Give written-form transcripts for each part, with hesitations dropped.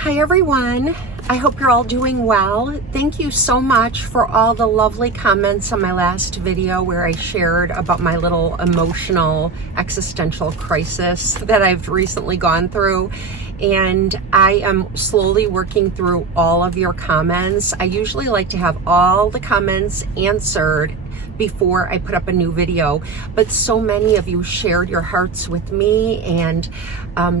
Hi everyone, I hope you're all doing well. Thank you so much for all the lovely comments on my last video where I shared about my little emotional existential crisis that I've recently gone through. And I am slowly working through all of your comments. I usually like to have all the comments answered before I put up a new video, but so many of you shared your hearts with me, and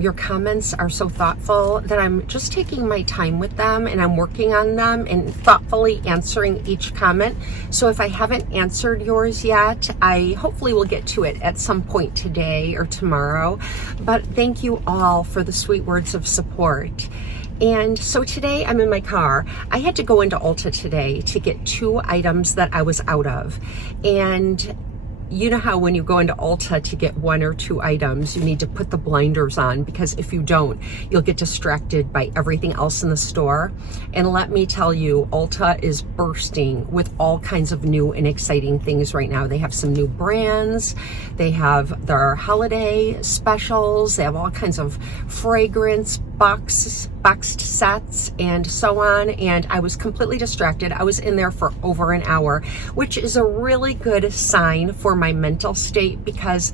your comments are so thoughtful that I'm just taking my time with them and I'm working on them and thoughtfully answering each comment. So if I haven't answered yours yet, I hopefully will get to it at some point today or tomorrow. But thank you all for the sweet words of support. And so today I'm in my car. I had to go into Ulta today to get 2 items that I was out of. And you know how when you go into Ulta to get 1 or 2 items, you need to put the blinders on, because if you don't, you'll get distracted by everything else in the store. And let me tell you, Ulta is bursting with all kinds of new and exciting things right now. They have some new brands. They have their holiday specials. They have all kinds of fragrance boxed sets and so on, and I was completely distracted. I was in there for over an hour, which is a really good sign for my mental state, because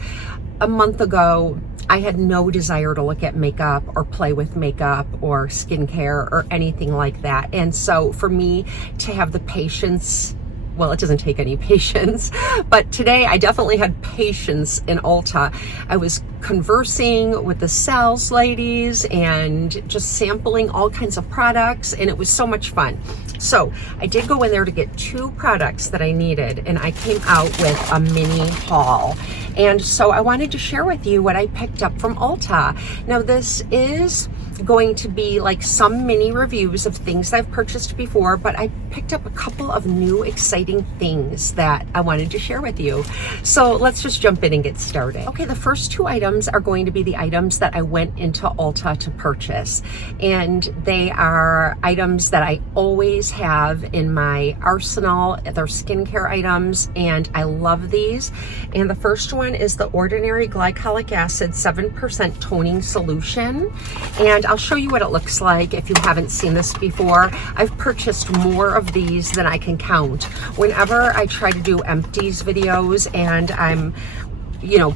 a month ago I had no desire to look at makeup or play with makeup or skincare or anything like that. And so for me to have the patience, well, it doesn't take any patience, but today I definitely had patience in Ulta. I was conversing with the sales ladies and just sampling all kinds of products, and it was so much fun. So I did go in there to get 2 products that I needed, and I came out with a mini haul. And so I wanted to share with you what I picked up from Ulta. Now this is going to be like some mini reviews of things I've purchased before, but I picked up a couple of new exciting things that I wanted to share with you. So let's just jump in and get started. Okay, the first 2 items are going to be the items that I went into Ulta to purchase. And they are items that I always have in my arsenal. They're skincare items, and I love these. And the first one is the Ordinary Glycolic Acid 7% Toning Solution. And I'll show you what it looks like if you haven't seen this before. I've purchased more of these than I can count. Whenever I try to do empties videos and I'm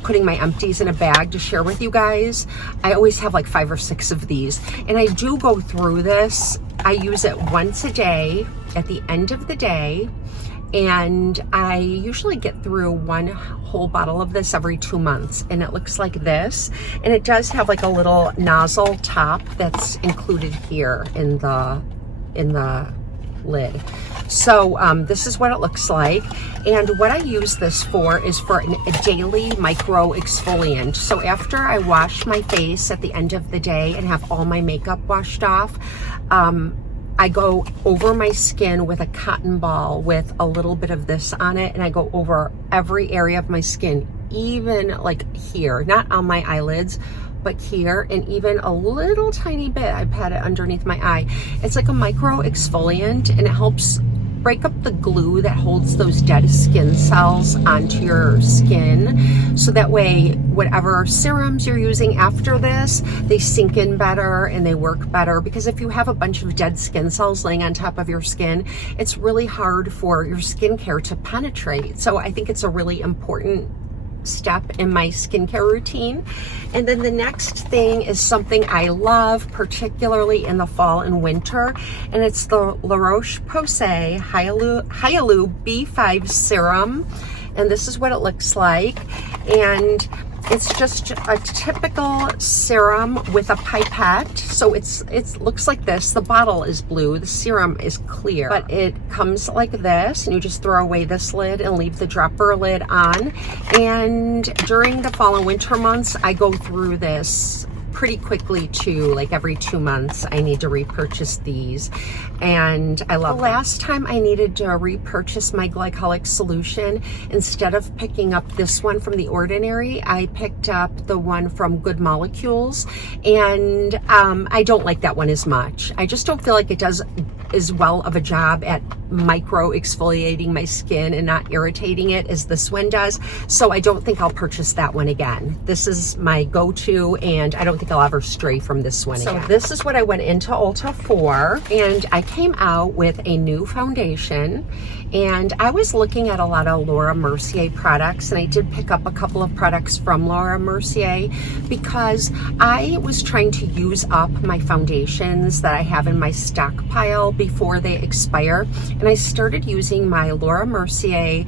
putting my empties in a bag to share with you guys, I always have like 5 or 6 of these. And I do go through this. I use it once a day at the end of the day. And I usually get through 1 whole bottle of this every 2 months, and it looks like this. And it does have like a little nozzle top that's included here in the lid. So this is what it looks like, and what I use this for is for a daily micro exfoliant. So after I wash my face at the end of the day and have all my makeup washed off, I go over my skin with a cotton ball with a little bit of this on it, and I go over every area of my skin, even like here, not on my eyelids, but here, and even a little tiny bit. I pat it underneath my eye. It's like a micro exfoliant, and it helps break up the glue that holds those dead skin cells onto your skin, so that way whatever serums you're using after this, they sink in better and they work better. Because if you have a bunch of dead skin cells laying on top of your skin, it's really hard for your skincare to penetrate. So I think it's a really important step in my skincare routine. And then the next thing is something I love, particularly in the fall and winter, and it's the La Roche-Posay Hyaluronic B5 Serum. And this is what it looks like. And it's just a typical serum with a pipette. So it looks like this. The bottle is blue, the serum is clear, but it comes like this, and you just throw away this lid and leave the dropper lid on. And during the fall and winter months, I go through this pretty quickly too. Like every 2 months I need to repurchase these, and I love them. Last time I needed to repurchase my glycolic solution, instead of picking up this one from The Ordinary, I picked up the one from Good Molecules, and I don't like that one as much. I just don't feel like it does as well of a job at micro exfoliating my skin and not irritating it as this one does. So I don't think I'll purchase that one again. This is my go-to, and I don't think I'll ever stray from this one again. So this is what I went into Ulta for, and I came out with a new foundation, and I was looking at a lot of Laura Mercier products, and I did pick up a couple of products from Laura Mercier because I was trying to use up my foundations that I have in my stockpile before they expire, and I started using my Laura Mercier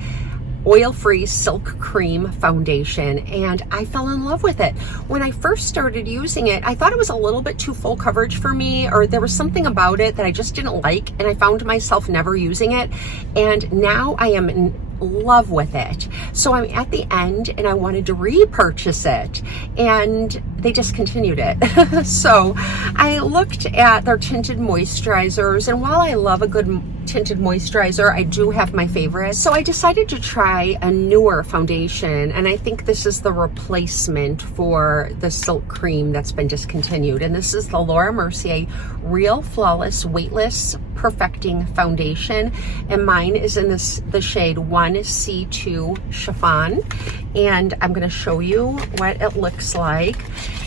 oil-free silk cream foundation, and I fell in love with it. When I first started using it, I thought it was a little bit too full coverage for me, or there was something about it that I just didn't like, and I found myself never using it, and now I am in love with it. So I'm at the end and I wanted to repurchase it, and they discontinued it. So I looked at their tinted moisturizers, and while I love a good tinted moisturizer, I do have my favorites. So I decided to try a newer foundation, and I think this is the replacement for the silk cream that's been discontinued, and this is the Laura Mercier Real Flawless Weightless Perfecting Foundation, and mine is in the shade 1C2 Chiffon, and I'm going to show you what it looks like.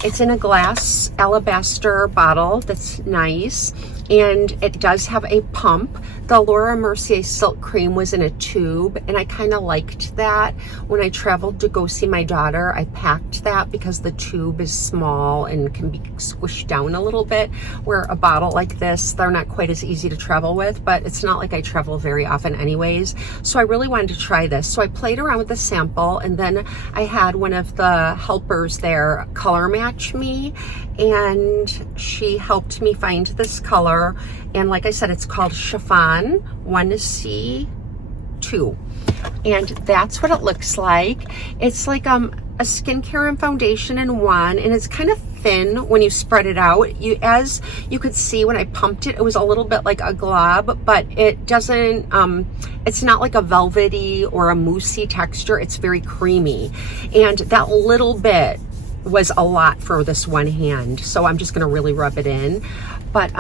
It's in a glass alabaster bottle that's nice, and it does have a pump. The Laura Mercier Silk Cream was in a tube, and I kind of liked that. When I traveled to go see my daughter, I packed that because the tube is small and can be squished down a little bit, where a bottle like this, they're not quite as easy to travel with, but it's not like I travel very often anyways. So I really wanted to try this. So I played around with the sample, and then I had one of the helpers there color match me, and she helped me find this color. And like I said, it's called Chiffon 1C2, and that's what it looks like. It's like a skincare and foundation in one, and it's kind of thin when you spread it out. As you could see when I pumped it, it was a little bit like a glob, but it doesn't, it's not like a velvety or a moussey texture. It's very creamy, and that little bit was a lot for this one hand, so I'm just gonna really rub it in. But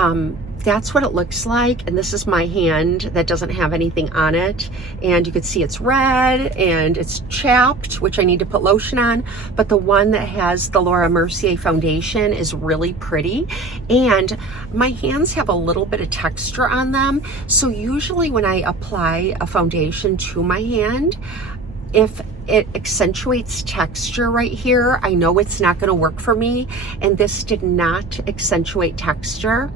that's what it looks like, and this is my hand that doesn't have anything on it, and you can see it's red and it's chapped, which I need to put lotion on. But the one that has the Laura Mercier foundation is really pretty, and my hands have a little bit of texture on them. So usually when I apply a foundation to my hand, if it accentuates texture right here, I know it's not going to work for me, and this did not accentuate texture.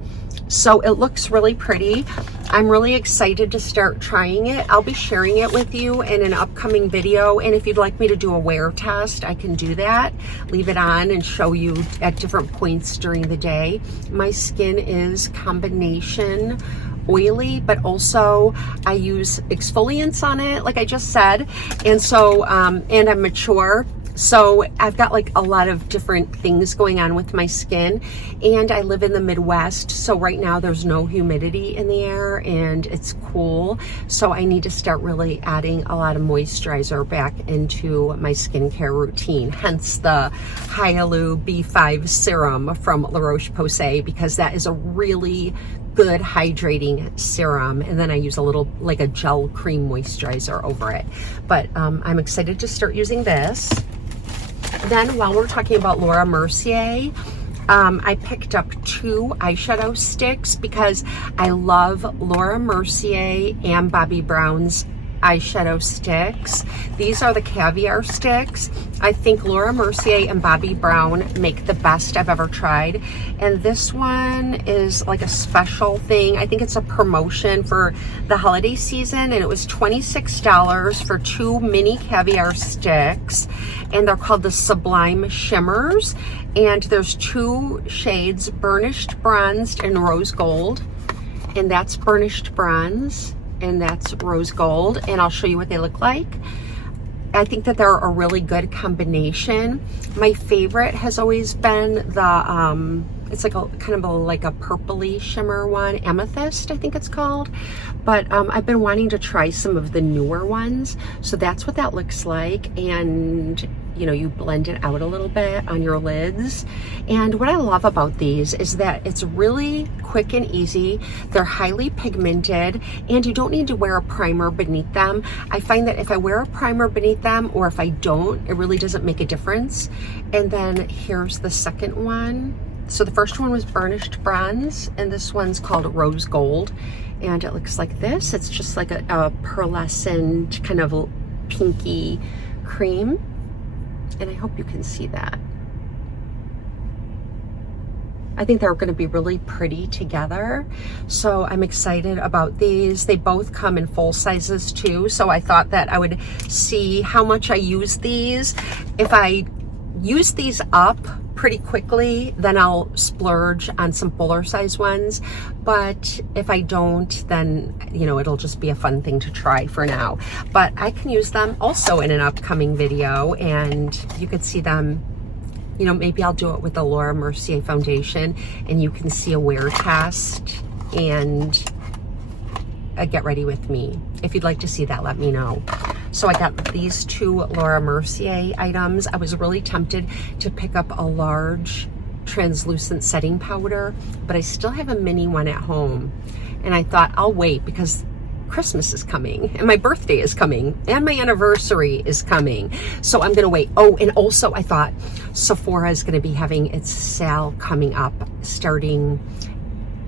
So it looks really pretty. I'm really excited to start trying it. I'll be sharing it with you in an upcoming video, and if you'd like me to do a wear test, I can do that. Leave it on and show you at different points during the day. My skin is combination oily, but also I use exfoliants on it, like I just said, and so and I'm mature, so I've got like a lot of different things going on with my skin, and I live in the Midwest, so right now there's no humidity in the air and it's cool, so I need to start really adding a lot of moisturizer back into my skincare routine, hence the Hyalu B5 serum from La Roche-Posay, because that is a really good hydrating serum, and then I use a little like a gel cream moisturizer over it. But I'm excited to start using this. Then while we're talking about Laura Mercier, I picked up 2 eyeshadow sticks because I love Laura Mercier and Bobbi Brown's eyeshadow sticks. These are the caviar sticks. I think Laura Mercier and Bobbi Brown make the best I've ever tried, and this one is like a special thing. I think it's a promotion for the holiday season, and it was $26 for 2 mini caviar sticks, and they're called the Sublime Shimmers, and there's 2 shades, burnished bronzed and rose gold, and that's burnished bronze and that's rose gold, and I'll show you what they look like. I think that they're a really good combination. My favorite has always been the it's like a kind of like a purpley shimmer one, amethyst I think it's called, but I've been wanting to try some of the newer ones, so that's what that looks like. And you know, you blend it out a little bit on your lids. And what I love about these is that it's really quick and easy. They're highly pigmented, and you don't need to wear a primer beneath them. I find that if I wear a primer beneath them, or if I don't, it really doesn't make a difference. And then here's the second one. So the first one was burnished bronze, and this one's called rose gold. And it looks like this. It's just like a pearlescent kind of pinky cream. And I hope you can see that. I think they're gonna be really pretty together. So I'm excited about these. They both come in full sizes too. So I thought that I would see how much I use these. If I use these up pretty quickly, then I'll splurge on some fuller size ones. But if I don't, then, you know, it'll just be a fun thing to try for now. But I can use them also in an upcoming video, and you could see them, you know, maybe I'll do it with the Laura Mercier foundation, and you can see a wear test and a get ready with me. If you'd like to see that, let me know. So I got these two Laura Mercier items. I was really tempted to pick up a large translucent setting powder, but I still have a mini one at home. And I thought I'll wait because Christmas is coming, and my birthday is coming, and my anniversary is coming. So I'm gonna wait. Oh, and also I thought Sephora is gonna be having its sale coming up starting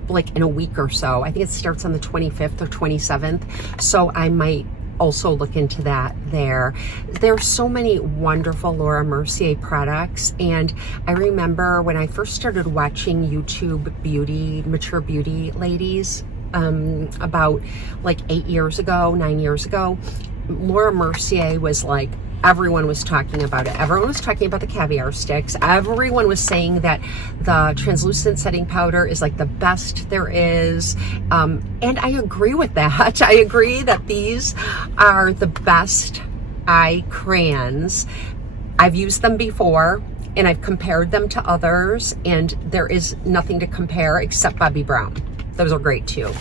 like in a week or so. I think it starts on the 25th or 27th. So I might also look into that there. There's so many wonderful Laura Mercier products. And I remember when I first started watching YouTube beauty, mature beauty ladies, about like 8 years ago, 9 years ago, Laura Mercier was like, everyone was talking about it. Everyone was talking about the caviar sticks. Everyone was saying that the translucent setting powder is like the best there is. And I agree with that. I agree that these are the best eye crayons. I've used them before, and I've compared them to others, and there is nothing to compare except Bobbi Brown. Those are great too.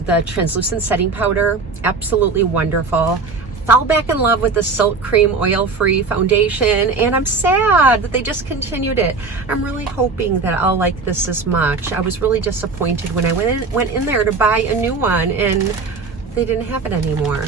The translucent setting powder, absolutely wonderful. Fell back in love with the Silk Cream oil-free foundation, and I'm sad that they discontinued it. I'm really hoping that I'll like this as much. I was really disappointed when I went in there to buy a new one, and they didn't have it anymore.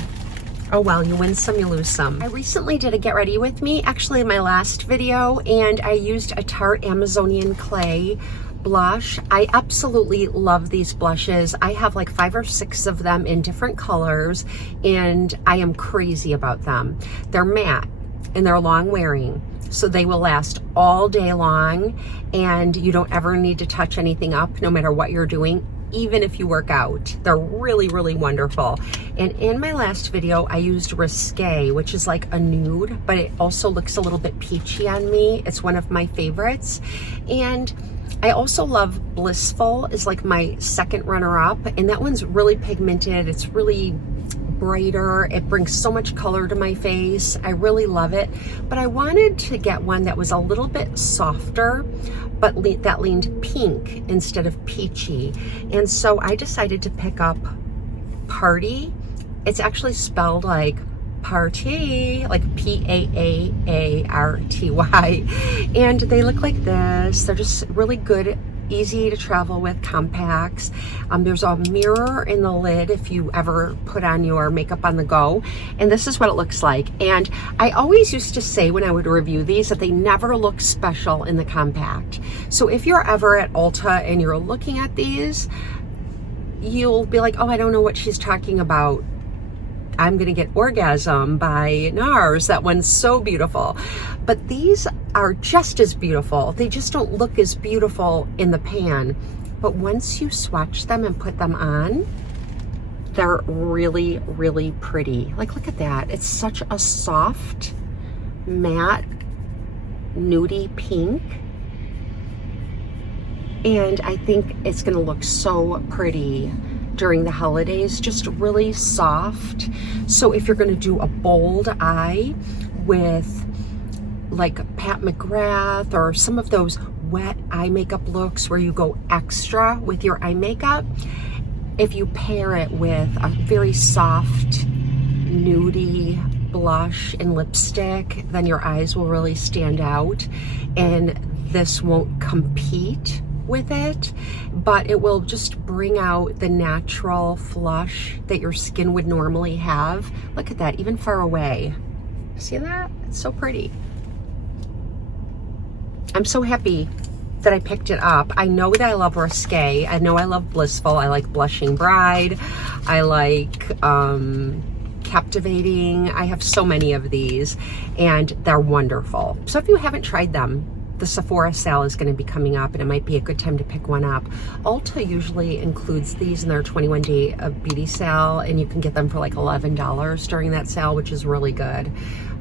Oh well, you win some, you lose some. I recently did a get ready with me, actually in my last video, and I used a Tarte Amazonian Clay blush. I absolutely love these blushes. I have like 5 or 6 of them in different colors, and I am crazy about them. They're matte and they're long wearing, so they will last all day long, and you don't ever need to touch anything up no matter what you're doing, even if you work out. They're really, really wonderful. And in my last video, I used Risque, which is like a nude, but it also looks a little bit peachy on me. It's one of my favorites. And I also love Blissful, is like my second runner-up, and that one's really pigmented. It's really brighter. It brings so much color to my face. I really love it. But I wanted to get one that was a little bit softer, but that leaned pink instead of peachy. And so I decided to pick up Party. It's actually spelled like Party, like P-A-A-A-R-T-Y. And they look like this. They're just really good, easy to travel with compacts. There's a mirror in the lid if you ever put on your makeup on the go. And this is what it looks like. And I always used to say when I would review these that they never look special in the compact. So if you're ever at Ulta and you're looking at these, you'll be like, oh, I don't know what she's talking about. I'm gonna get Orgasm by NARS. That one's so beautiful. But these are just as beautiful. They just don't look as beautiful in the pan. But once you swatch them and put them on, they're really, really pretty. Like, look at that. It's such a soft, matte, nudie pink. And I think it's gonna look so pretty during the holidays, just really soft. So if you're gonna do a bold eye with like Pat McGrath or some of those wet eye makeup looks where you go extra with your eye makeup, if you pair it with a very soft, nudie blush and lipstick, then your eyes will really stand out, and this won't compete with it, but it will just bring out the natural flush that your skin would normally have. Look at that, even far away. See that? It's so pretty. I'm so happy that I picked it up. I know that I love Risque. I know I love Blissful. I like Blushing Bride. I like Captivating. I have so many of these, and they're wonderful. So if you haven't tried them, the Sephora sale is going to be coming up, and it might be a good time to pick one up. Ulta usually includes these in their 21-day beauty sale, and you can get them for like $11 during that sale, which is really good.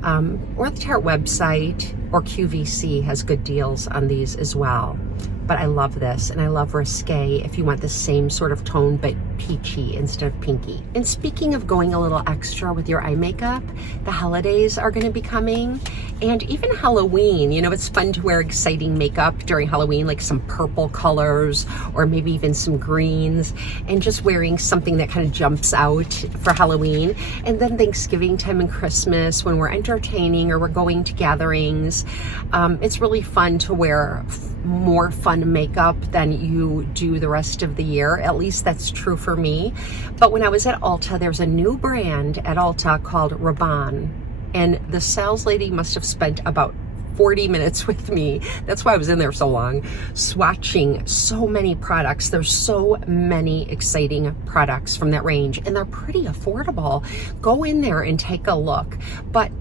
Or the Tarte website or QVC has good deals on these as well. But I love this, and I love Risque if you want the same sort of tone but peachy instead of pinky. And speaking of going a little extra with your eye makeup, the holidays are going to be coming, and even Halloween. You know, it's fun to wear exciting makeup during Halloween, like some purple colors or maybe even some greens, and just wearing something that kind of jumps out for Halloween. And then Thanksgiving time and Christmas, when we're entertaining or we're going to gatherings, it's really fun to wear more fun makeup than you do the rest of the year. At least that's true for me. But when I was at Ulta, there's a new brand at Ulta called Rabanne, and the sales lady must have spent about 40 minutes with me. That's why I was in there so long, swatching so many products. There's so many exciting products from that range, and they're pretty affordable. Go in there and take a look. But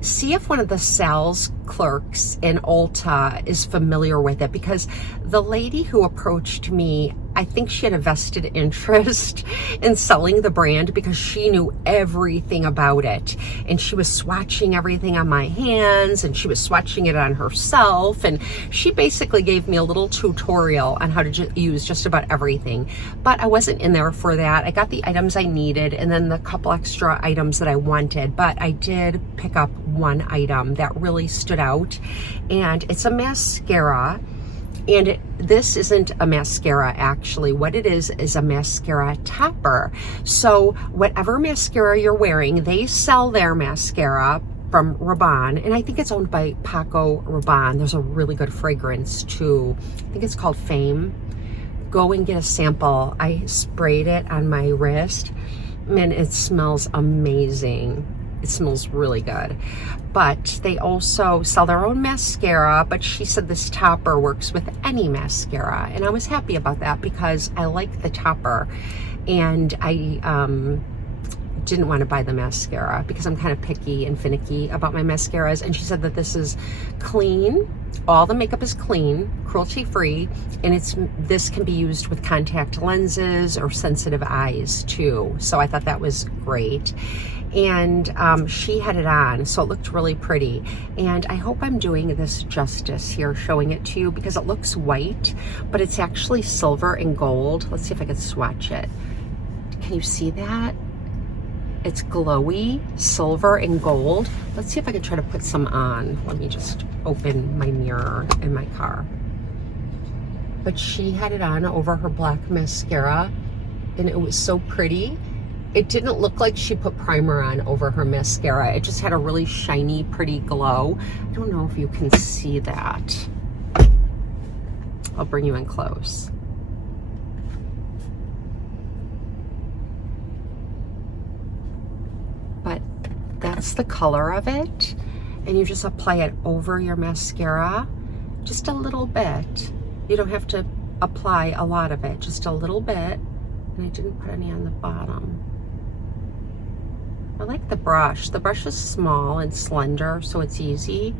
see if one of the sales clerks in Ulta is familiar with it, because the lady who approached me, I think she had a vested interest in selling the brand because she knew everything about it. And she was swatching everything on my hands, and she was swatching it on herself. And she basically gave me a little tutorial on how to use just about everything. But I wasn't in there for that. I got the items I needed and then the couple extra items that I wanted. But I did pick up one item that really stood out, and it's a mascara. And this isn't a mascara, actually. What it is a mascara topper. So whatever mascara you're wearing, they sell their mascara from Rabanne, and I think it's owned by Paco Rabanne. There's a really good fragrance too. I think it's called Fame. Go and get a sample. I sprayed it on my wrist, and it smells amazing. It smells really good. But they also sell their own mascara, but she said this topper works with any mascara, and I was happy about that because I like the topper, and I didn't want to buy the mascara because I'm kind of picky and finicky about my mascaras. And she said that this is clean, all the makeup is clean, cruelty-free, and this can be used with contact lenses or sensitive eyes too. So I thought that was great. And she had it on, so it looked really pretty. And I hope I'm doing this justice here, showing it to you, because it looks white, but it's actually silver and gold. Let's see if I can swatch it. Can you see that? It's glowy, silver and gold. Let's see if I can try to put some on. Let me just open my mirror in my car. But she had it on over her black mascara, and it was so pretty. It didn't look like she put primer on over her mascara. It just had a really shiny, pretty glow. I don't know if you can see that. I'll bring you in close. But that's the color of it. And you just apply it over your mascara, just a little bit. You don't have to apply a lot of it, just a little bit. And I didn't put any on the bottom. I like the brush. The brush is small and slender, so it's easy.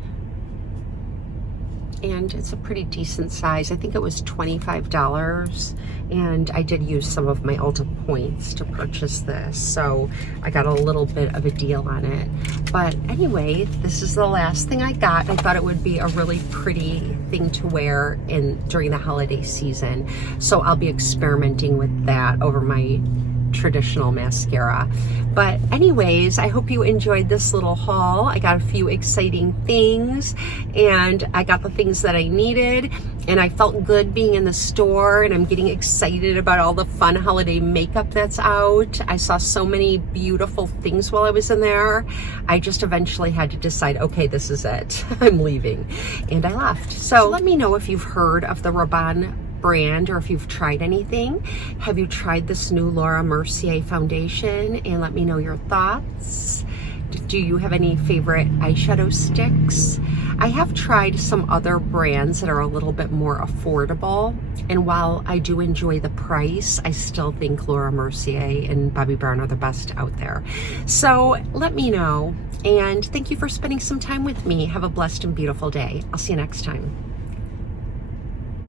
And it's a pretty decent size. I think it was $25, and I did use some of my Ulta points to purchase this, so I got a little bit of a deal on it. But anyway, this is the last thing I got. I thought it would be a really pretty thing to wear during the holiday season, so I'll be experimenting with that over my traditional mascara. But anyways, I hope you enjoyed this little haul. I got a few exciting things, and I got the things that I needed, and I felt good being in the store, and I'm getting excited about all the fun holiday makeup that's out. I saw so many beautiful things while I was in there. I just eventually had to decide, okay, this is it. I'm leaving. And I left. So let me know if you've heard of the Rabanne brand or if you've tried anything. Have you tried this new Laura Mercier foundation? And let me know your thoughts. Do you have any favorite eyeshadow sticks? I have tried some other brands that are a little bit more affordable, and while I do enjoy the price, I still think Laura Mercier and Bobbi Brown are the best out there. So let me know, and thank you for spending some time with me. Have a blessed and beautiful day. I'll see you next time.